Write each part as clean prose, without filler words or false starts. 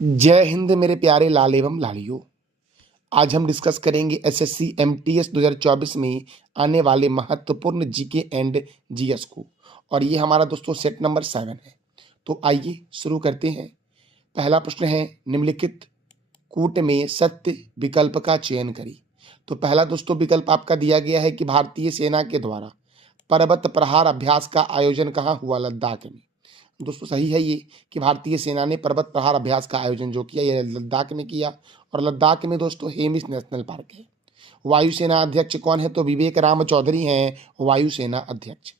जय हिंद मेरे प्यारे लाल एवं लालियों। आज हम डिस्कस करेंगे एसएससी एमटीएस 2024 में आने वाले महत्वपूर्ण जीके एंड जीएस को, और ये हमारा दोस्तों सेट नंबर 7 है। तो आइए शुरू करते हैं। पहला प्रश्न है, निम्नलिखित कूट में सत्य विकल्प का चयन करें। तो पहला दोस्तों विकल्प आपका दिया गया है कि भारतीय सेना के द्वारा पर्वत प्रहार अभ्यास का आयोजन कहाँ हुआ? लद्दाख में। दोस्तों सही है ये कि भारतीय सेना ने पर्वत प्रहार अभ्यास का आयोजन जो किया यह लद्दाख में किया, और लद्दाख में दोस्तों हेमिस नेशनल पार्क है। वायुसेना अध्यक्ष कौन है? तो विवेक राम चौधरी हैं वायुसेना अध्यक्ष।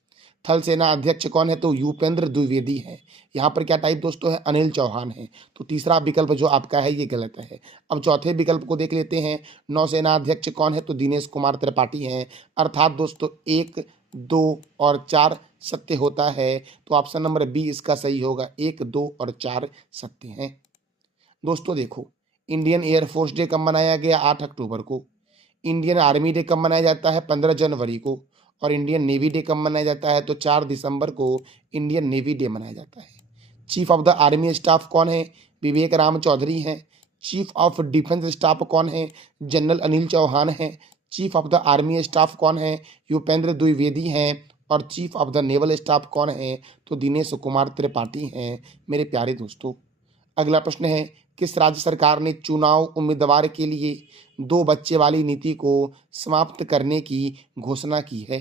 थल सेना अध्यक्ष कौन है? तो युपेंद्र द्विवेदी है। यहाँ पर क्या टाइप दोस्तों है? अनिल चौहान है। तो तीसरा विकल्प जो आपका है ये गलत है। अब चौथे विकल्प को देख लेते हैं। नौसेना अध्यक्ष कौन है? तो दिनेश कुमार त्रिपाठी हैं। अर्थात दोस्तों 1, 2 और 4 सत्य होता है। तो ऑप्शन नंबर बी इसका सही होगा। 1, 2 और 4 सत्य हैं। दोस्तों देखो, इंडियन एयरफोर्स डे कब मनाया गया? 8 अक्टूबर को। इंडियन आर्मी डे कब मनाया जाता है? 15 जनवरी को। और इंडियन नेवी डे कब मनाया जाता है? तो 4 दिसंबर को इंडियन नेवी डे मनाया जाता है। Chief of the army staff कौन है? विवेक राम चौधरी हैं। चीफ ऑफ डिफेंस स्टाफ कौन है? जनरल अनिल चौहान हैं। Chief of the army staff कौन है? युपेंद्र द्विवेदी हैं। और chief of the naval staff कौन है? तो दिनेश कुमार त्रिपाठी हैं मेरे प्यारे दोस्तों। अगला प्रश्न है, किस राज्य सरकार ने चुनाव उम्मीदवार के लिए 2 बच्चे वाली नीति को समाप्त करने की घोषणा की है?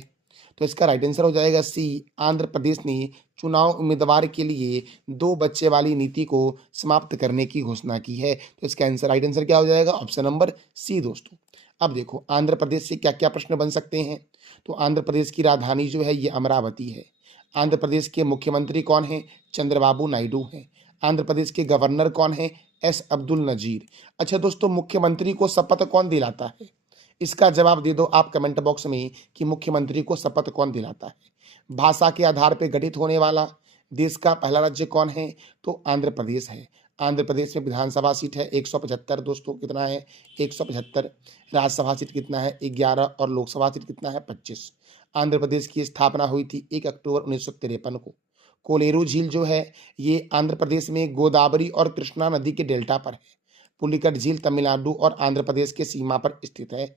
तो इसका राइट आंसर हो जाएगा सी, आंध्र प्रदेश ने चुनाव उम्मीदवार के लिए 2 बच्चे वाली नीति को समाप्त करने की घोषणा की है। तो इसका आंसर राइट आंसर क्या हो जाएगा? ऑप्शन नंबर सी दोस्तों। अब देखो आंध्र प्रदेश से क्या क्या प्रश्न बन सकते हैं। तो आंध्र प्रदेश की राजधानी जो है ये अमरावती है। आंध्र प्रदेश के मुख्यमंत्री कौन है? चंद्रबाबू नायडू हैं। आंध्र प्रदेश के गवर्नर कौन है? एस अब्दुल नजीर। अच्छा दोस्तों, मुख्यमंत्री को शपथ कौन दिलाता है? इसका जवाब दे दो आप कमेंट बॉक्स में कि मुख्यमंत्री को शपथ कौन दिलाता है। भाषा के आधार पर गठित होने वाला देश का पहला राज्य कौन है? तो आंध्र प्रदेश है। आंध्र प्रदेश में विधानसभा सीट है 175 दोस्तों। कितना है? 175। राज्यसभा सीट कितना है? 11। और लोकसभा सीट कितना है? 25। आंध्र प्रदेश की स्थापना हुई थी 1 अक्टूबर 1953 को। कोलेरू झील जो है ये आंध्र प्रदेश में गोदावरी और कृष्णा नदी के डेल्टा पर है। पुलिकट झील तमिलनाडु और आंध्र प्रदेश के सीमा पर स्थित है।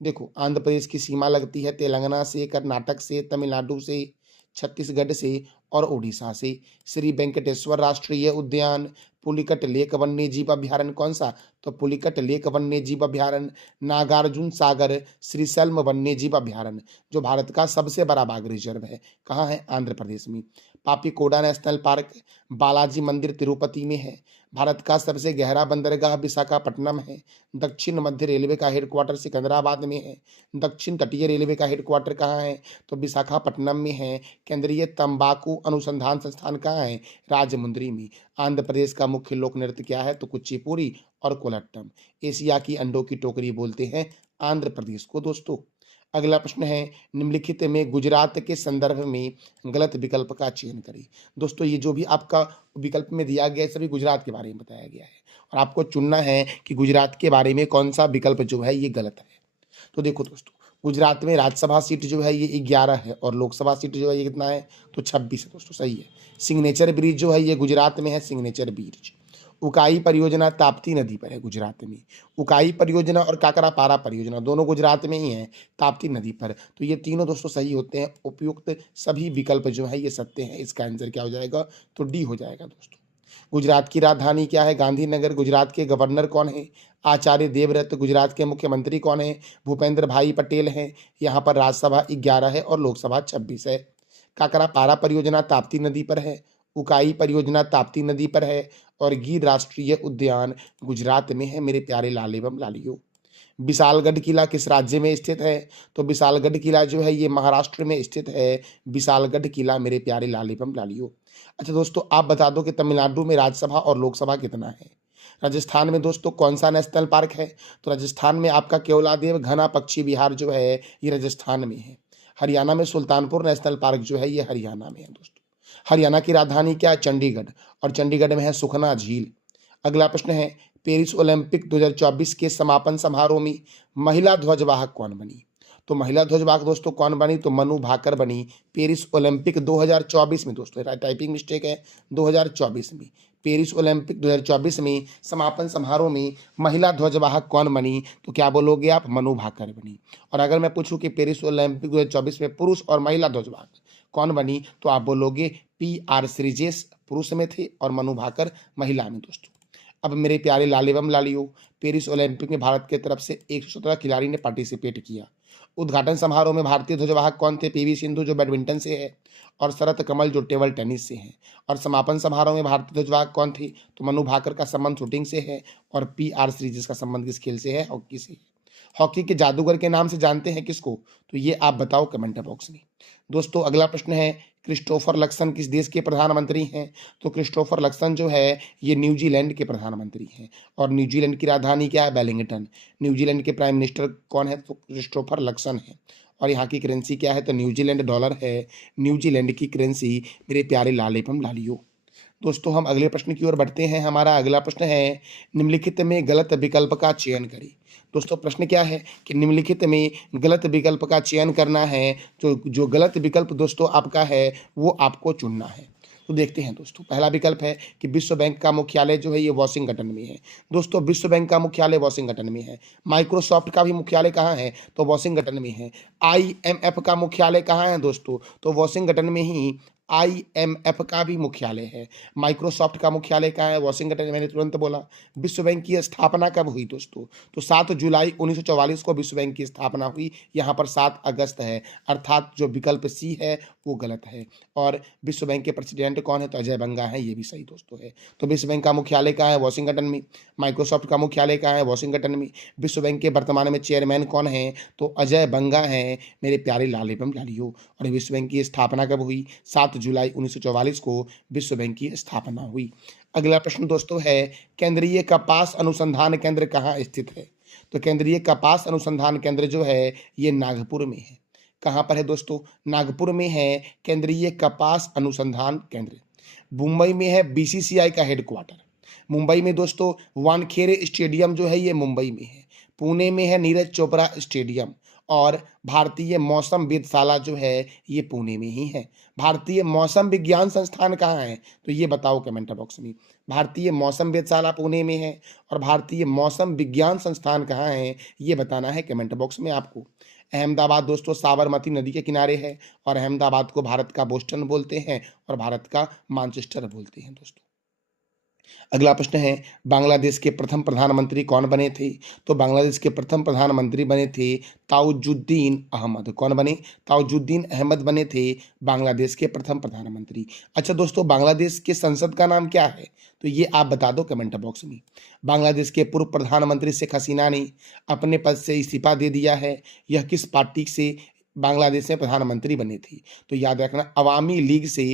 देखो आंध्र प्रदेश की सीमा लगती है तेलंगाना से, कर्नाटक से, तमिलनाडु से, छत्तीसगढ़ से और उड़ीसा से। श्री वेंकटेश्वर राष्ट्रीय उद्यान, पुलिकट लेक वन्य जीव अभ्यारण्य कौन सा? तो पुलिकट लेक वन्य जीव अभ्यारण्य, नागार्जुन सागर श्रीशैल्म वन्य जीव अभ्यारण्य जो भारत का सबसे बड़ा बाघ रिजर्व है। कहाँ है? आंध्र प्रदेश में। पापीकोडा नेशनल पार्क बालाजी मंदिर तिरुपति में है। भारत का सबसे गहरा बंदरगाह विशाखापट्टनम है। दक्षिण मध्य रेलवे का हेडक्वार्टर सिकंदराबाद में है। दक्षिण तटीय रेलवे का हेडक्वार्टर कहाँ है? तो विशाखापट्टनम में है। केंद्रीय तंबाकू अनुसंधान संस्थान कहाँ है? राजमुंद्री में। आंध्र प्रदेश का मुख्य लोक नृत्य क्या है? तो कुचिपुड़ी और कोलट्टम। एशिया की अंडों की टोकरी बोलते हैं आंध्र प्रदेश को दोस्तों। अगला प्रश्न है, निम्नलिखित में गुजरात के संदर्भ में गलत विकल्प का चयन करें। दोस्तों ये जो भी आपका विकल्प में दिया गया है सभी गुजरात के बारे में बताया गया है, और आपको चुनना है कि गुजरात के बारे में कौन सा विकल्प जो है ये गलत है। तो देखो दोस्तों, गुजरात में राज्यसभा सीट जो है ये 11 है, और लोकसभा सीट जो है ये कितना है? तो 26 है दोस्तों। सही है। सिग्नेचर ब्रिज जो है ये गुजरात में है, सिग्नेचर ब्रिज। उकाई परियोजना ताप्ती नदी पर है गुजरात में। उकाई परियोजना और काकरापारा परियोजना दोनों गुजरात में ही हैं ताप्ती नदी पर। तो ये तीनों दोस्तों सही होते हैं। उपयुक्त सभी विकल्प जो है ये सत्य हैं। इसका आंसर क्या हो जाएगा? तो डी हो जाएगा दोस्तों। गुजरात की राजधानी क्या है? गांधीनगर। गुजरात के गवर्नर कौन है? आचार्य देवव्रत। गुजरात के मुख्यमंत्री कौन है? भूपेंद्र भाई पटेल हैं। यहाँ पर राज्यसभा 11 है और लोकसभा 26 है। काकरापारा परियोजना ताप्ती नदी पर है। उकाई परियोजना ताप्ती नदी पर है। और गिर राष्ट्रीय उद्यान गुजरात में है मेरे प्यारे लाल एवं लालियों। विशालगढ़ किला किस राज्य में स्थित है? तो विशालगढ़ किला जो है ये महाराष्ट्र में स्थित है। विशालगढ़ किला मेरे प्यारे लाल एवं लालियों। अच्छा दोस्तों, आप बता दो कि तमिलनाडु में राज्यसभा और लोकसभा कितना है? राजस्थान में दोस्तों कौन सा नेशनल पार्क है? तो राजस्थान में आपका केवलादेव घना पक्षी विहार जो है ये राजस्थान में है। हरियाणा में सुल्तानपुर नेशनल पार्क जो है ये हरियाणा में है दोस्तों। हरियाणा की राजधानी क्या है? चंडीगढ़। और चंडीगढ़ में है सुखना झील। अगला प्रश्न है, पेरिस ओलंपिक 2024 के समापन समारोह में महिला ध्वजवाहक कौन बनी? तो महिला ध्वजवाहक दोस्तों कौन बनी? तो मनु भाकर बनी पेरिस ओलंपिक 2024 में। दोस्तों टाइपिंग मिस्टेक है, 2024 में पेरिस ओलंपिक 2024 में समापन समारोह में महिला ध्वजवाहक कौन बनी? तो क्या बोलोगे आप? मनु भाकर बनी। और अगर मैं पूछूं कि पेरिस ओलंपिक 2024 में पुरुष और महिला ध्वजवाहक कौन बनी? तो आप बोलोगे PR श्रीजेश पुरुष में थे और मनु भाकर महिला में दोस्तों। अब मेरे प्यारे लाल एवं लालियों, पेरिस ओलंपिक में भारत की तरफ से 117 खिलाड़ी ने पार्टिसिपेट किया। उद्घाटन समारोह में भारतीय ध्वजवाहक कौन थे? PV सिंधु जो बैडमिंटन से है और शरत कमल जो टेबल टेनिस से है। और समापन समारोह में भारतीय ध्वजवाहक कौन थे? तो मनु भाकर का संबंध शूटिंग से है और PR श्रीजेश का संबंध किस खेल से है? हॉकी से। हॉकी के जादूगर के नाम से जानते हैं किसको? तो ये आप बताओ कमेंट बॉक्स में। दोस्तों अगला प्रश्न है, क्रिस्टोफर लक्सन किस देश के प्रधानमंत्री हैं? तो क्रिस्टोफर लक्सन जो है ये न्यूजीलैंड के प्रधानमंत्री हैं और न्यूजीलैंड की राजधानी क्या है? वेलिंगटन। न्यूजीलैंड के प्राइम मिनिस्टर कौन है? तो क्रिस्टोफर लक्सन है। और यहाँ की करेंसी क्या है? तो न्यूजीलैंड डॉलर है। न्यूजीलैंड की करेंसी मेरे प्यारे लाल एवं लालियों। दोस्तों हम अगले प्रश्न की ओर बढ़ते हैं। हमारा अगला प्रश्न है, निम्नलिखित में गलत विकल्प का चयन करें। दोस्तों प्रश्न क्या है कि निम्नलिखित में गलत विकल्प का चयन करना है। तो जो गलत विकल्प दोस्तों आपका है वो आपको चुनना है। तो देखते हैं दोस्तों, पहला विकल्प है कि विश्व बैंक का मुख्यालय जो है ये वॉशिंगटन में है। दोस्तों विश्व बैंक का मुख्यालय वॉशिंगटन में है। माइक्रोसॉफ्ट का भी मुख्यालय कहाँ है? तो वॉशिंगटन में है। IMF का मुख्यालय कहाँ है दोस्तों? तो वॉशिंगटन में ही IMF का भी मुख्यालय है। माइक्रोसॉफ्ट का मुख्यालय कहाँ है? वॉशिंगटन। मैंने तुरंत बोला। विश्व बैंक की स्थापना कब हुई दोस्तों? तो 7 जुलाई 1944 को विश्व बैंक की स्थापना हुई। यहाँ पर 7 अगस्त है, अर्थात जो विकल्प C है वो गलत है। और विश्व बैंक के प्रेसिडेंट कौन है? तो अजय बंगा है, ये भी सही दोस्तों है। तो विश्व बैंक का मुख्यालय कहाँ है? वॉशिंगटन में। माइक्रोसॉफ्ट का मुख्यालय कहाँ है? वॉशिंगटन में। विश्व बैंक के वर्तमान में चेयरमैन कौन है? तो अजय बंगा है मेरे प्यारे लाल एवं लालियों। और विश्व बैंक की स्थापना कब हुई? 7 जुलाई 1944 को विश्व बैंक की स्थापना हुई। अगला प्रश्न दोस्तों है, केंद्रीय कपास अनुसंधान केंद्र कहाँ स्थित है? तो केंद्रीय कपास अनुसंधान केंद्र जो है ये नागपुर में है। कहाँ पर है दोस्तों? नागपुर में है केंद्रीय कपास अनुसंधान केंद्र। मुंबई में है BCCI का हेडक्वार्टर। मुंबई में दोस्तों वानखेड़े स्टेडियम जो है ये मुंबई में है। पुणे में है नीरज चोपड़ा स्टेडियम। और भारतीय मौसम वेधशाला जो है ये पुणे में ही है। भारतीय मौसम विज्ञान संस्थान कहाँ है? तो ये बताओ कमेंट बॉक्स में। भारतीय मौसम वेधशाला पुणे में है और भारतीय मौसम विज्ञान संस्थान कहाँ है ये बताना है कमेंट बॉक्स में आपको। अहमदाबाद दोस्तों साबरमती नदी के किनारे है और अहमदाबाद को भारत का बोस्टन बोलते हैं और भारत का मैनचेस्टर बोलते हैं दोस्तों। अगला प्रश्न है, बांग्लादेश के प्रथम प्रधानमंत्री कौन बने थे? तो बांग्लादेश के प्रथम प्रधानमंत्री बने थे ताजुद्दीन अहमद। कौन बने? ताजुद्दीन अहमद बने थे बांग्लादेश के प्रथम प्रधानमंत्री। अच्छा दोस्तों, बांग्लादेश के संसद का नाम क्या है? तो ये आप बता दो कमेंट बॉक्स में। बांग्लादेश के पूर्व प्रधानमंत्री शेख हसीना ने अपने पद से इस्तीफा दे दिया है। यह किस पार्टी से बांग्लादेश में प्रधानमंत्री बनी थी? तो याद रखना, अवामी लीग से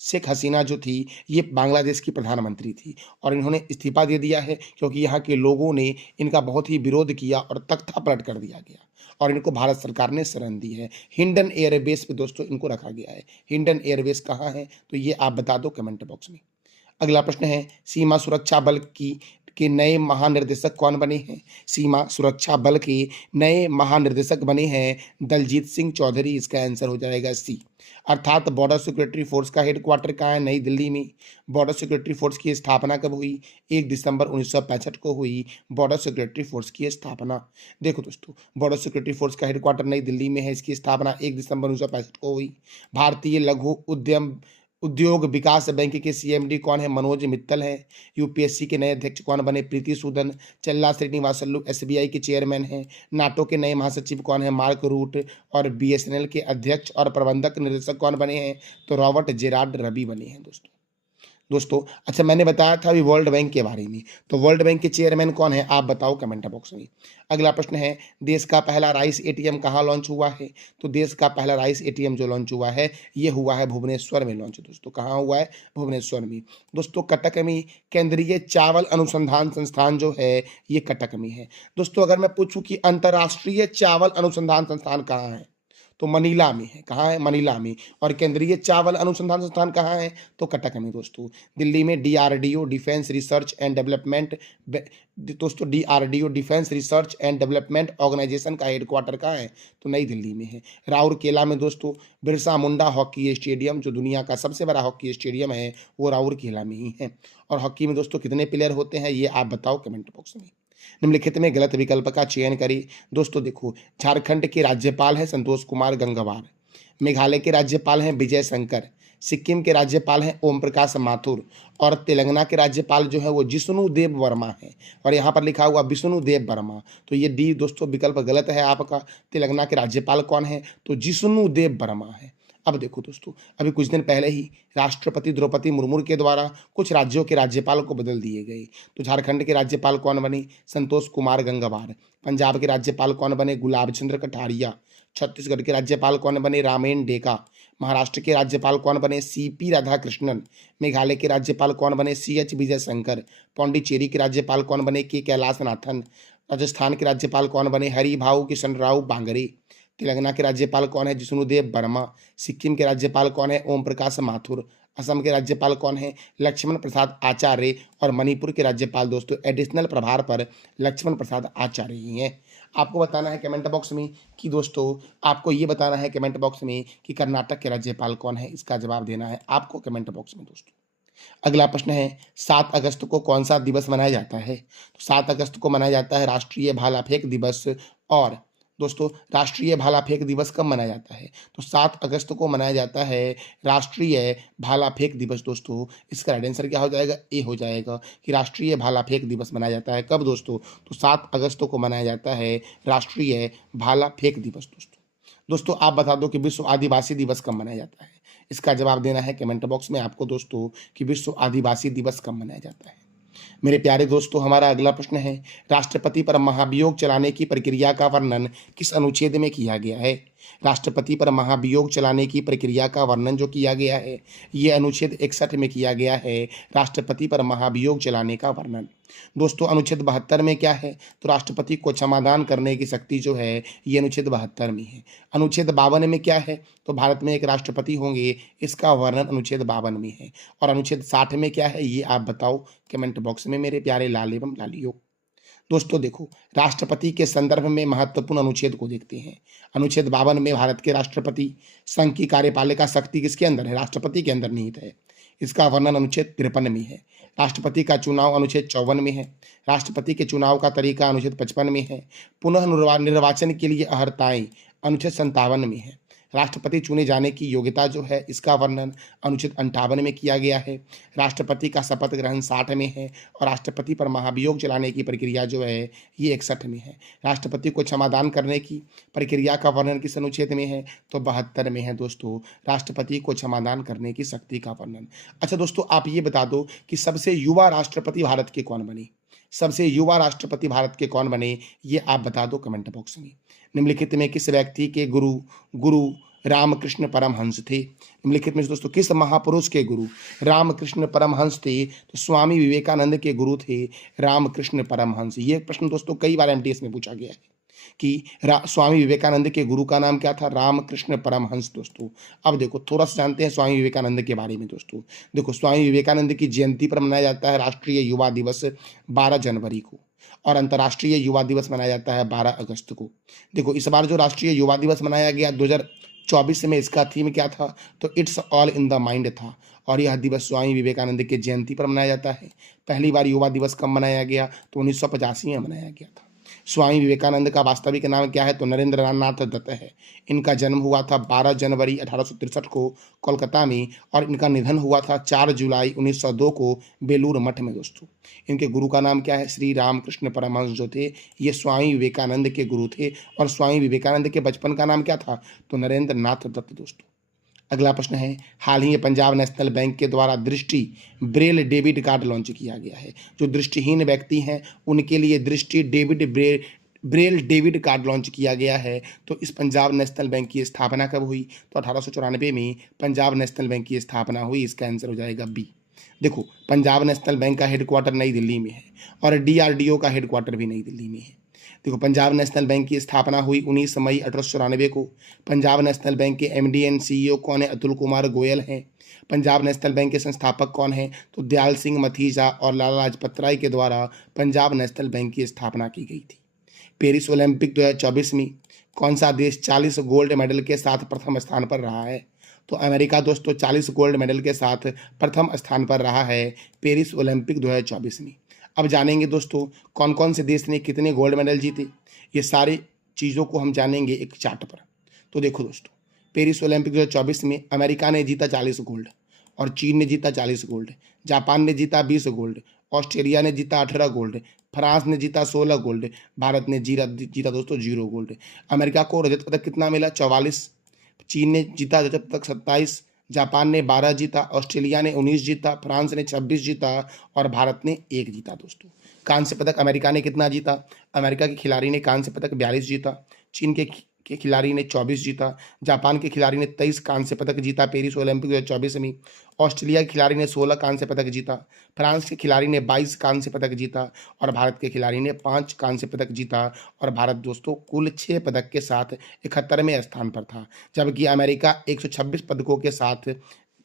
शेख हसीना जो थी ये बांग्लादेश की प्रधानमंत्री थी और इन्होंने इस्तीफा दे दिया है क्योंकि यहाँ के लोगों ने इनका बहुत ही विरोध किया और तख्ता पलट कर दिया गया और इनको भारत सरकार ने शरण दी है। हिंडन एयरबेस पे दोस्तों इनको रखा गया है। हिंडन एयरबेस कहाँ है? तो ये आप बता दो कमेंट बॉक्स में। अगला प्रश्न है, सीमा सुरक्षा बल के नए महानिर्देशक कौन बने हैं? सीमा सुरक्षा बल के नए महानिर्देशक बने हैं दलजीत सिंह चौधरी। इसका आंसर हो जाएगा C। अर्थात बॉर्डर सिक्योरिटी फोर्स का हेडक्वार्टर कहाँ है? नई दिल्ली में। बॉर्डर सिक्योरिटी फोर्स की स्थापना कब हुई? 1 दिसंबर 1965 को हुई बॉर्डर सिक्योरिटी फोर्स की स्थापना। देखो दोस्तों, बॉर्डर सिक्योरिटी फोर्स का हेडक्वार्टर नई दिल्ली में है। इसकी स्थापना 1 दिसंबर 1965 को हुई। भारतीय लघु उद्योग विकास बैंक के CMD कौन है? मनोज मित्तल है। UPSC के नए अध्यक्ष कौन बने? प्रीति सूदन। चल्ला श्रीनिवासल्लू SBI के चेयरमैन हैं। नाटो के नए महासचिव कौन है? Mark root. और BSNL के अध्यक्ष और प्रबंधक निर्देशक कौन बने हैं? तो रॉबर्ट जेरार्ड रबी बने हैं दोस्तों। अच्छा, मैंने बताया था अभी वर्ल्ड बैंक के बारे में, तो वर्ल्ड बैंक के चेयरमैन कौन है आप बताओ कमेंट बॉक्स में। अगला प्रश्न है, देश का पहला राइस ATM कहाँ लॉन्च हुआ है? तो देश का पहला राइस ATM जो लॉन्च हुआ है ये हुआ है भुवनेश्वर में लॉन्च दोस्तों। कहाँ हुआ है? भुवनेश्वर में। दोस्तों कटक में केंद्रीय चावल अनुसंधान संस्थान जो है ये कटक में है। दोस्तों अगर मैं पूछूं कि अंतर्राष्ट्रीय चावल अनुसंधान संस्थान कहाँ है तो मनीला में है। कहाँ है? मनीला में। और केंद्रीय चावल अनुसंधान संस्थान कहाँ है? तो कटक में दोस्तों। दिल्ली में DRDO defence research and development दोस्तों DRDO defence research and development organisation का हेडक्वार्टर कहाँ है? तो नई दिल्ली में है। राउरकेला में दोस्तों बिरसा मुंडा हॉकी स्टेडियम, जो दुनिया का सबसे बड़ा हॉकी स्टेडियम है, वो राउरकेला में ही है। और हॉकी में दोस्तों कितने प्लेयर होते हैं, ये आप बताओ कमेंट बॉक्स में। निम्नलिखित में गलत विकल्प का चयन करें। दोस्तों देखो, झारखंड के राज्यपाल हैं संतोष कुमार गंगवार, मेघालय के राज्यपाल हैं विजय शंकर, सिक्किम के राज्यपाल हैं ओम प्रकाश माथुर, और तेलंगाना के राज्यपाल जो है वो जिष्णु देव वर्मा है। और यहाँ पर लिखा हुआ विष्णु देव वर्मा, तो ये डी दोस्तों विकल्प गलत है आपका। तेलंगाना के राज्यपाल कौन है? तो जिष्णु देव वर्मा है। अब देखो दोस्तों, अभी कुछ दिन पहले ही राष्ट्रपति द्रौपदी मुर्मू के द्वारा कुछ राज्यों के राज्यपाल को बदल दिए गए। तो झारखंड के राज्यपाल कौन बने? संतोष कुमार गंगवार। पंजाब के राज्यपाल कौन बने? गुलाब चंद्र कटारिया। छत्तीसगढ़ के राज्यपाल कौन बने? रामेन डेका। महाराष्ट्र के राज्यपाल कौन बने? सीपी राधाकृष्णन। मेघालय के राज्यपाल कौन बने? सीएच विजय शंकर। पौंडीचेरी के राज्यपाल कौन बने? के कैलाशनाथन। राजस्थान के राज्यपाल कौन बने? हरिभाऊ किशन राव बांगरे। तेलंगाना के राज्यपाल कौन है? जिष्णुदेव वर्मा। सिक्किम के राज्यपाल कौन है? ओम प्रकाश माथुर। असम के राज्यपाल कौन है? लक्ष्मण प्रसाद आचार्य। और मणिपुर के राज्यपाल दोस्तों एडिशनल प्रभार पर लक्ष्मण प्रसाद आचार्य ही हैं। आपको बताना है कमेंट बॉक्स में कि दोस्तों, आपको ये बताना है कमेंट बॉक्स में कि कर्नाटक के राज्यपाल कौन है। इसका जवाब देना है आपको कमेंट बॉक्स में दोस्तों। अगला प्रश्न है, 7 अगस्त को कौन सा दिवस मनाया जाता है? तो 7 अगस्त को मनाया जाता है राष्ट्रीय भाला फेंक दिवस। और दोस्तों राष्ट्रीय भाला फेंक दिवस कब मनाया जाता है? तो 7 अगस्त को मनाया जाता है राष्ट्रीय भाला फेंक दिवस दोस्तों। इसका राइट आंसर क्या हो जाएगा? ए हो जाएगा कि राष्ट्रीय भाला फेंक दिवस मनाया जाता है कब दोस्तों? तो 7 अगस्त को मनाया जाता है राष्ट्रीय भाला फेंक दिवस दोस्तों। दोस्तों आप बता दो कि विश्व आदिवासी दिवस कब मनाया जाता है। इसका जवाब देना है कमेंट बॉक्स में आपको दोस्तों कि विश्व आदिवासी दिवस कब मनाया जाता है। मेरे प्यारे दोस्तों, हमारा अगला प्रश्न है, राष्ट्रपति पर महाभियोग चलाने की प्रक्रिया का वर्णन किस अनुच्छेद में किया गया है? राष्ट्रपति पर महाभियोग चलाने की प्रक्रिया का वर्णन जो किया गया है, ये अनुच्छेद 61 में किया गया है। राष्ट्रपति पर महाभियोग चलाने का वर्णन दोस्तों अनुच्छेद 72 में क्या है? तो राष्ट्रपति को क्षमादान करने की शक्ति जो है ये अनुच्छेद 72 में है। अनुच्छेद 52 में क्या है? तो भारत में एक राष्ट्रपति होंगे, इसका वर्णन अनुच्छेद 52 में है। और अनुच्छेद 60 में क्या है, ये आप बताओ कमेंट बॉक्स में मेरे प्यारे लाल एवं लालियों। दोस्तों देखो, राष्ट्रपति के संदर्भ में महत्वपूर्ण अनुच्छेद को देखते हैं। अनुच्छेद 52 में भारत के राष्ट्रपति संघ की कार्यपालिका शक्ति किसके अंदर है? राष्ट्रपति के अंदर निहित है। इसका वर्णन अनुच्छेद 53 में है। राष्ट्रपति का चुनाव अनुच्छेद 54 में है। राष्ट्रपति के चुनाव का तरीका अनुच्छेद 55 में है। पुनः निर्वाचन के लिए अहर्ताएं अनुच्छेद 57 में है। राष्ट्रपति चुने जाने की योग्यता जो है इसका वर्णन अनुच्छेद 58 में किया गया है। राष्ट्रपति का शपथ ग्रहण 60 में है। और राष्ट्रपति पर महाभियोग चलाने की प्रक्रिया जो है ये 61 में है। राष्ट्रपति को क्षमादान करने की प्रक्रिया का वर्णन किस अनुच्छेद में है? तो 72 में है दोस्तों, राष्ट्रपति को क्षमादान करने की शक्ति का वर्णन। अच्छा दोस्तों, आप ये बता दो कि सबसे युवा राष्ट्रपति भारत के कौन बने? सबसे युवा राष्ट्रपति भारत के कौन बने, ये आप बता दो कमेंट बॉक्स में। निम्नलिखित में किस व्यक्ति के गुरु रामकृष्ण परमहंस थे? निम्नलिखित में दोस्तों किस महापुरुष के गुरु रामकृष्ण परमहंस थे? तो स्वामी विवेकानंद के गुरु थे रामकृष्ण परमहंस। ये प्रश्न दोस्तों कई बार एमटीएस में पूछा गया है कि स्वामी विवेकानंद के गुरु का नाम क्या था? रामकृष्ण परमहंस दोस्तों। अब देखो थोड़ा सा जानते हैं स्वामी विवेकानंद के बारे में दोस्तों। देखो, स्वामी विवेकानंद की जयंती पर मनाया जाता है राष्ट्रीय युवा दिवस 12 जनवरी को, और अंतर्राष्ट्रीय युवा दिवस मनाया जाता है 12 अगस्त को। देखो, इस बार जो राष्ट्रीय युवा दिवस मनाया गया 2024 में, इसका थीम क्या था? तो it's all in the mind था। और यह दिवस स्वामी विवेकानंद के जयंती पर मनाया जाता है। पहली बार युवा दिवस कब मनाया गया? तो 1985 में मनाया गया था। स्वामी विवेकानंद का वास्तविक नाम क्या है? तो नरेंद्र नाथ दत्त है। इनका जन्म हुआ था 12 जनवरी 1863 को कोलकाता में, और इनका निधन हुआ था 4 जुलाई 1902 को बेलूर मठ में दोस्तों। इनके गुरु का नाम क्या है? श्री रामकृष्ण परमहंस जो थे ये स्वामी विवेकानंद के गुरु थे। और स्वामी विवेकानंद के बचपन का नाम क्या था? तो नरेंद्र नाथ दत्त दोस्तों। अगला प्रश्न है, हाल ही पंजाब नेशनल बैंक के द्वारा दृष्टि ब्रेल डेबिट कार्ड लॉन्च किया गया है। जो दृष्टिहीन व्यक्ति हैं उनके लिए दृष्टि ब्रेल डेबिट कार्ड लॉन्च किया गया है। तो इस पंजाब नेशनल बैंक की स्थापना कब हुई? तो 1894 में पंजाब नेशनल बैंक की स्थापना हुई। इसका आंसर हो जाएगा बी। देखो, पंजाब नेशनल बैंक का हेडक्वार्टर नई दिल्ली में है, और डीआरडीओ का हेडक्वार्टर भी नई दिल्ली में है। देखो, पंजाब नेशनल बैंक की स्थापना हुई 19 मई 1894 को। पंजाब नेशनल बैंक के एमडी एंड सीईओ कौन है? अतुल कुमार गोयल हैं। पंजाब नेशनल बैंक के संस्थापक कौन हैं? तो दयाल सिंह मथीजा और लाला लाजपत राय के द्वारा पंजाब नेशनल बैंक की स्थापना की गई थी। पेरिस ओलंपिक 2024 में कौन सा देश 40 गोल्ड मेडल के साथ प्रथम स्थान पर रहा है? तो अमेरिका दोस्तों 40 गोल्ड मेडल के साथ प्रथम स्थान पर रहा है पेरिस ओलंपिक 2024 में। अब जानेंगे दोस्तों कौन कौन से देश ने कितने गोल्ड मेडल जीते, ये सारी चीज़ों को हम जानेंगे एक चार्ट पर। तो देखो दोस्तों, पेरिस ओलंपिक 2024 में अमेरिका ने जीता 40 गोल्ड और चीन ने जीता 40 गोल्ड, जापान ने जीता 20 गोल्ड, ऑस्ट्रेलिया ने जीता 18 गोल्ड, फ्रांस ने जीता 16 गोल्ड, भारत ने जीता दोस्तों 0 गोल्ड। अमेरिका को रजत पदक कितना मिला? 44। चीन ने जीता रजत पदक 27, जापान ने 12 जीता, ऑस्ट्रेलिया ने 19 जीता, फ्रांस ने 26 जीता और भारत ने 1 जीता दोस्तों। कांस्य पदक अमेरिका ने कितना जीता? अमेरिका के खिलाड़ी ने कांस्य पदक 42 जीता, चीन के खिलाड़ी ने 24 जीता, जापान के खिलाड़ी ने 23 कांस्य पदक जीता पेरिस ओलंपिक 2024 में, ऑस्ट्रेलिया के खिलाड़ी ने 16 कांस्य पदक जीता, फ्रांस के खिलाड़ी ने 22 कांस्य पदक जीता और भारत के खिलाड़ी ने 5 कांस्य पदक जीता और भारत दोस्तों कुल 6 पदक के साथ 71वें स्थान पर था, जबकि अमेरिका 126 पदकों के साथ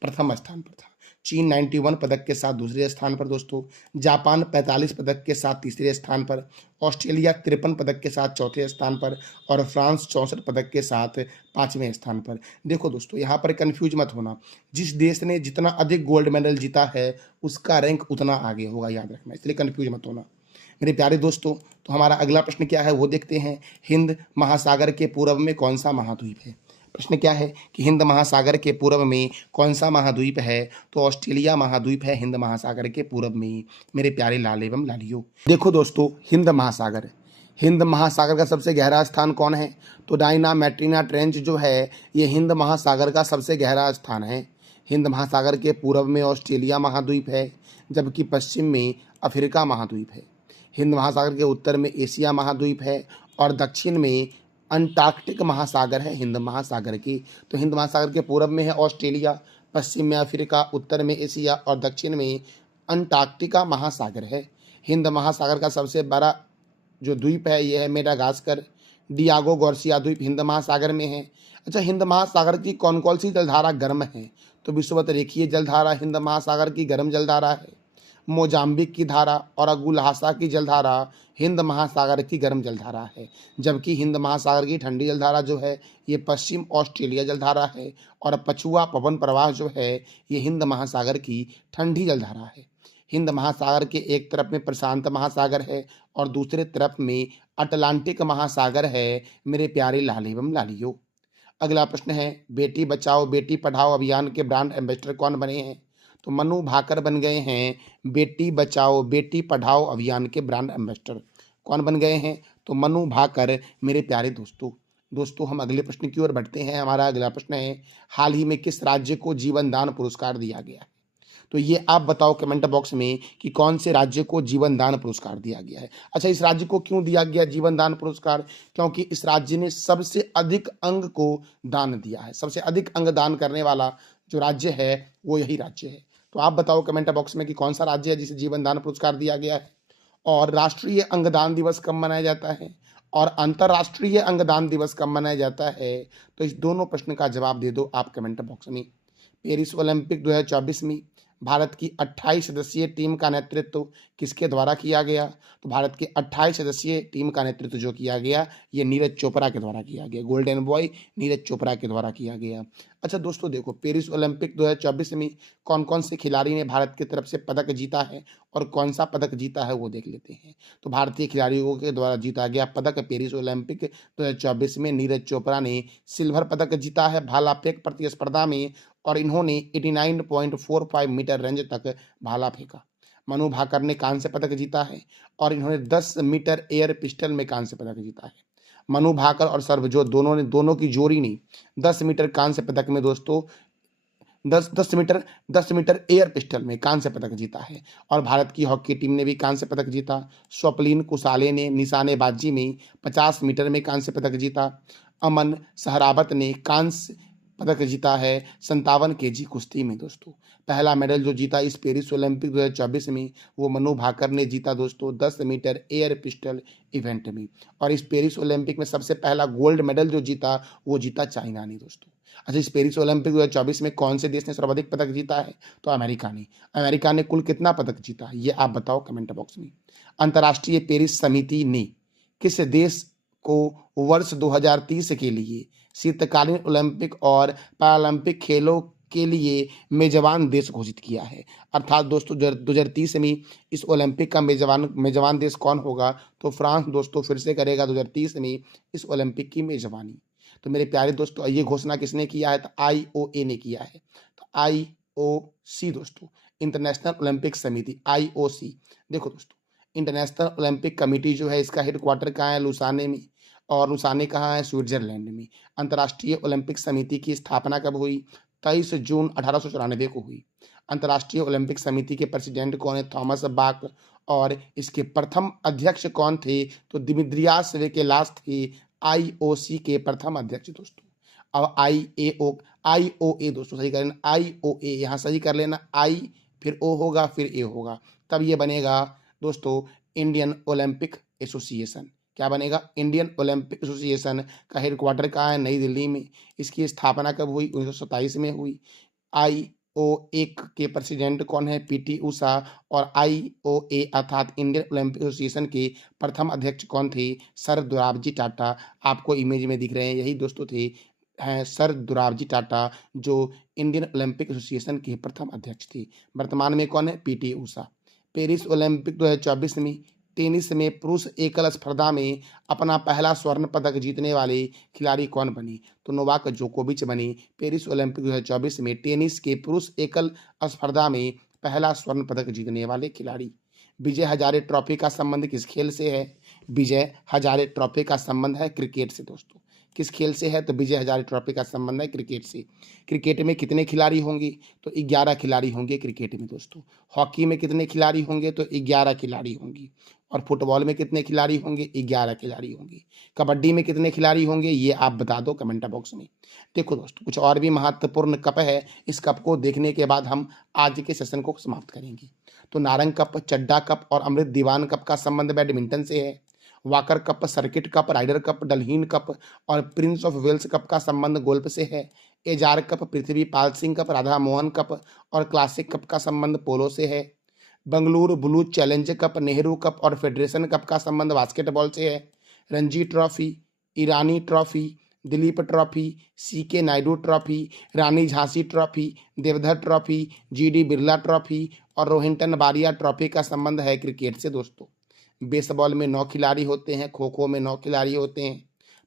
प्रथम स्थान पर था। चीन 91 पदक के साथ दूसरे स्थान पर दोस्तों, जापान 45 पदक के साथ तीसरे स्थान पर, ऑस्ट्रेलिया 53 पदक के साथ चौथे स्थान पर और फ्रांस 64 पदक के साथ 5वें स्थान पर। देखो दोस्तों, यहाँ पर कंफ्यूज मत होना, जिस देश ने जितना अधिक गोल्ड मेडल जीता है उसका रैंक उतना आगे होगा, याद रखना, इसलिए कंफ्यूज मत होना मेरे प्यारे दोस्तों। तो हमारा अगला प्रश्न क्या है वो देखते हैं। हिंद महासागर के पूर्व में कौन सा महाद्वीप है? प्रश्न क्या है कि हिंद महासागर के पूर्व में कौन सा महाद्वीप है? तो ऑस्ट्रेलिया महाद्वीप है हिंद महासागर के पूर्व में मेरे प्यारे लाल एवं लालियों। देखो दोस्तों, हिंद महासागर का सबसे गहरा स्थान कौन है? तो डायनामेट्रिना ट्रेंच जो है ये हिंद महासागर का सबसे गहरा स्थान है। हिंद महासागर के पूर्व में ऑस्ट्रेलिया महाद्वीप है, जबकि पश्चिम में अफ्रीका महाद्वीप है। हिंद महासागर के उत्तर में एशिया महाद्वीप है और दक्षिण में अंटार्कटिक महासागर है हिंद महासागर की। तो हिंद महासागर के पूर्व में है ऑस्ट्रेलिया, पश्चिम में अफ्रीका, उत्तर में एशिया और दक्षिण में अंटार्कटिका महासागर है। हिंद महासागर का सबसे बड़ा जो द्वीप है यह है मेडागास्कर। डियागो गार्सिया द्वीप हिंद महासागर में है। अच्छा, हिंद महासागर की कौन कौन सी जलधारा गर्म है? तो विषुवत रेखीय जलधारा हिंद महासागर की गर्म जलधारा है, मोजाम्बिक की धारा और अगुलहासा की जलधारा हिंद महासागर की गर्म जलधारा है, जबकि हिंद महासागर की ठंडी जलधारा जो है ये पश्चिम ऑस्ट्रेलिया जलधारा है और पछुआ पवन प्रवाह जो है ये हिंद महासागर की ठंडी जलधारा है। हिंद महासागर के एक तरफ में प्रशांत महासागर है और दूसरे तरफ में अटलांटिक महासागर है मेरे प्यारे लाल एवं लालियों। अगला प्रश्न है, बेटी बचाओ बेटी पढ़ाओ अभियान के ब्रांड एम्बेसडर कौन बने हैं? तो मनु भाकर बन गए हैं बेटी बचाओ बेटी पढ़ाओ अभियान के ब्रांड एम्बेसडर। कौन बन गए हैं? तो मनु भाकर मेरे प्यारे दोस्तों हम अगले प्रश्न की ओर बढ़ते हैं। हमारा अगला प्रश्न है, हाल ही में किस राज्य को जीवन दान पुरस्कार दिया गया? तो ये आप बताओ कमेंट बॉक्स में कि कौन से राज्य को जीवन दान पुरस्कार दिया गया है। अच्छा, इस राज्य को क्यों दिया गया जीवन दान पुरस्कार? क्योंकि इस राज्य ने सबसे अधिक अंग को दान दिया है। सबसे अधिक अंग दान करने वाला जो राज्य है वो यही राज्य है। तो आप बताओ कमेंट बॉक्स में कि कौन सा राज्य है जिसे जीवन दान पुरस्कार दिया गया है। और राष्ट्रीय अंगदान दिवस कब मनाया जाता है और अंतर्राष्ट्रीय अंगदान दिवस कब मनाया जाता है? तो इस दोनों प्रश्न का जवाब दे दो आप कमेंट बॉक्स में। पेरिस ओलंपिक 2024 में भारत की 28 सदस्यीय टीम का नेतृत्व किसके द्वारा किया गया? तो भारत के 28 सदस्यीय टीम का नेतृत्व जो किया गया ये नीरज चोपड़ा के द्वारा किया गया। गोल्डन बॉय नीरज चोपड़ा के द्वारा किया गया। अच्छा दोस्तों देखो, पेरिस ओलंपिक 2024 में कौन कौन से खिलाड़ी ने भारत की तरफ से पदक जीता है और कौन सा पदक जीता है वो देख लेते हैं। तो भारतीय खिलाड़ियों के द्वारा जीता गया पदक पेरिस ओलंपिक 2024 में नीरज चोपड़ा ने सिल्वर पदक जीता है भाला फेंक प्रतिस्पर्धा में और इन्होंने 89.45 मीटर रेंज तक भाला फेंका। मनु भाकर ने कांस्य पदक जीता है और इन्होंने 10 मीटर एयर पिस्टल में कांस्य पदक जीता है। मनु भाकर और सर्वजोत दोनों की जोड़ी ने 10 मीटर कांस्य पदक में दोस्तों 10 मीटर एयर पिस्टल में कांस्य पदक जीता है। और भारत की हॉकी टीम ने भी कांस्य पदक जीता। स्वप्निल कुसाले ने निशानेबाजी में 50 मीटर में कांस्य पदक जीता। अमन सहरावत ने कांस्य पदक जीता है 57 केजी कुश्ती में दोस्तों। पहला मेडल जो जीता इस पेरिस ओलंपिक 2024 में वो मनु भाकर ने जीता दोस्तों 10 मीटर एयर पिस्टल इवेंट में। और इस पेरिस ओलंपिक में सबसे पहला गोल्ड मेडल जो जीता वो जीता चाइना ने दोस्तों। अच्छा, इस पेरिस ओलंपिक 2024 में कौन से देश ने सर्वाधिक पदक जीता है? तो अमेरिका ने। अमेरिका ने कुल कितना पदक जीता ये आप बताओ कमेंट बॉक्स में। अंतर्राष्ट्रीय पेरिस समिति ने किस देश को वर्ष 2030 के लिए शीतकालीन ओलंपिक और पैरालंपिक खेलों के लिए मेजबान देश घोषित किया है? अर्थात दोस्तों 2030 में इस ओलंपिक का मेजबान देश कौन होगा? तो फ्रांस दोस्तों फिर से करेगा 2030 में इस ओलंपिक की मेजबानी। तो मेरे प्यारे दोस्तों ये घोषणा किसने किया है? तो IOA ने किया है। तो IOC दोस्तों इंटरनेशनल ओलंपिक समिति IOC। देखो दोस्तों इंटरनेशनल ओलंपिक कमेटी जो है इसका हेडक्वार्टर कहाँ है? लुसाने में। और लुसाने कहाँ है? स्विट्जरलैंड में। अंतर्राष्ट्रीय ओलंपिक समिति की स्थापना कब हुई? 23 जून 1894 को हुई। अंतर्राष्ट्रीय ओलंपिक समिति के प्रेसिडेंट कौन है? Thomas Bach. और इसके प्रथम अध्यक्ष कौन थे? तो दिमित्रियास वेकेलास थे IOC के प्रथम अध्यक्ष दोस्तों। अब IOA दोस्तों सही कर लेना, IOA यहाँ सही कर लेना, I फिर O होगा फिर A होगा, तब ये बनेगा दोस्तों इंडियन ओलंपिक एसोसिएशन। क्या बनेगा? इंडियन ओलंपिक एसोसिएशन का हेडक्वार्टर कहाँ है? नई दिल्ली में। इसकी स्थापना कब हुई? 1927 में हुई। IOA के प्रेसिडेंट कौन है? PT ऊषा। और IOA अर्थात इंडियन ओलंपिक एसोसिएशन के प्रथम अध्यक्ष कौन थे? सर दोराबजी टाटा। आपको इमेज में दिख रहे हैं यही दोस्तों थे हैं सर दोराबजी टाटा जो इंडियन ओलंपिक एसोसिएशन के प्रथम अध्यक्ष थे। वर्तमान में कौन है? PT ऊषा। पेरिस ओलंपिक 2024 में टेनिस में पुरुष एकल स्पर्धा में अपना पहला स्वर्ण पदक जीतने वाले खिलाड़ी कौन बने? तो नोवाक जोकोविच बने पेरिस ओलंपिक 2024 में टेनिस के पुरुष एकल स्पर्धा में पहला स्वर्ण पदक जीतने वाले खिलाड़ी। विजय हजारे ट्रॉफी का संबंध किस खेल से है? विजय हजारे ट्रॉफी का संबंध है क्रिकेट से दोस्तों। किस खेल से है? तो विजय हजारे ट्रॉफी का संबंध है क्रिकेट से। क्रिकेट में कितने खिलाड़ी होंगे? तो 11 खिलाड़ी होंगे क्रिकेट में दोस्तों। हॉकी में कितने खिलाड़ी होंगे? तो 11 खिलाड़ी होंगे। और फुटबॉल में कितने खिलाड़ी होंगे? 11 खिलाड़ी होंगे। कबड्डी में कितने खिलाड़ी होंगे? ये आप बता दो कमेंट बॉक्स में। देखो दोस्तों कुछ और भी महत्वपूर्ण कप है, इस कप को देखने के बाद हम आज के सेशन को समाप्त करेंगे। तो नारंग कप, चड्डा कप और अमृत दीवान कप का संबंध बैडमिंटन से है। Walker Cup, Circuit Cup, Ryder Cup, डलहीन कप और प्रिंस ऑफ वेल्स कप का संबंध गोल्फ से है। Ezra Cup, Prithvi Pal Singh Cup, Radha Mohan Cup और क्लासिक कप का संबंध पोलो से है। Bengaluru Blue Challenge Cup, Nehru Cup और फेडरेशन कप का संबंध बास्केटबॉल से है। Ranji Trophy, Irani Trophy, Duleep Trophy, CK Naidu Trophy, Rani Jhansi Trophy, Deodhar Trophy, GD Birla trophy और रोहिंटन बारिया ट्रॉफी का संबंध है क्रिकेट से दोस्तों। बेसबॉल में 9 खिलाड़ी होते हैं, खो खो में 9 खिलाड़ी होते हैं,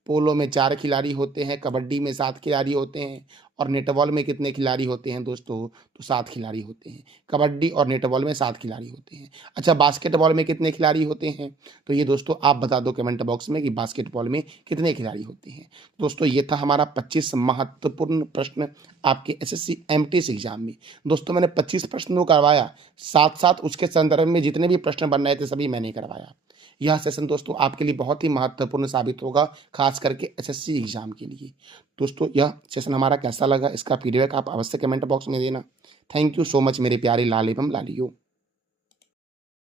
पोलो में 4 खिलाड़ी होते हैं, कबड्डी में 7 खिलाड़ी होते हैं और नेटबॉल में कितने खिलाड़ी होते हैं दोस्तों? तो 7 खिलाड़ी होते हैं। कबड्डी और नेटबॉल में 7 खिलाड़ी होते हैं। अच्छा, बास्केटबॉल में कितने खिलाड़ी होते हैं? तो ये दोस्तों आप बता दो कमेंट बॉक्स में कि बास्केटबॉल में कितने खिलाड़ी होते हैं। दोस्तों ये था हमारा 25 महत्वपूर्ण प्रश्न आपके SSC MTS एग्जाम में। दोस्तों मैंने 25 प्रश्नों करवाया, साथ साथ उसके संदर्भ में जितने भी प्रश्न बन रहे थे सभी मैंने करवाया। यह सेशन दोस्तों आपके लिए बहुत ही महत्वपूर्ण साबित होगा, खास करके SSC एग्जाम के लिए। दोस्तों यह सेशन हमारा कैसा लगा इसका फीडबैक आप अवश्य कमेंट बॉक्स में देना। थैंक यू सो मच मेरे प्यारे लाल एवं लालियों।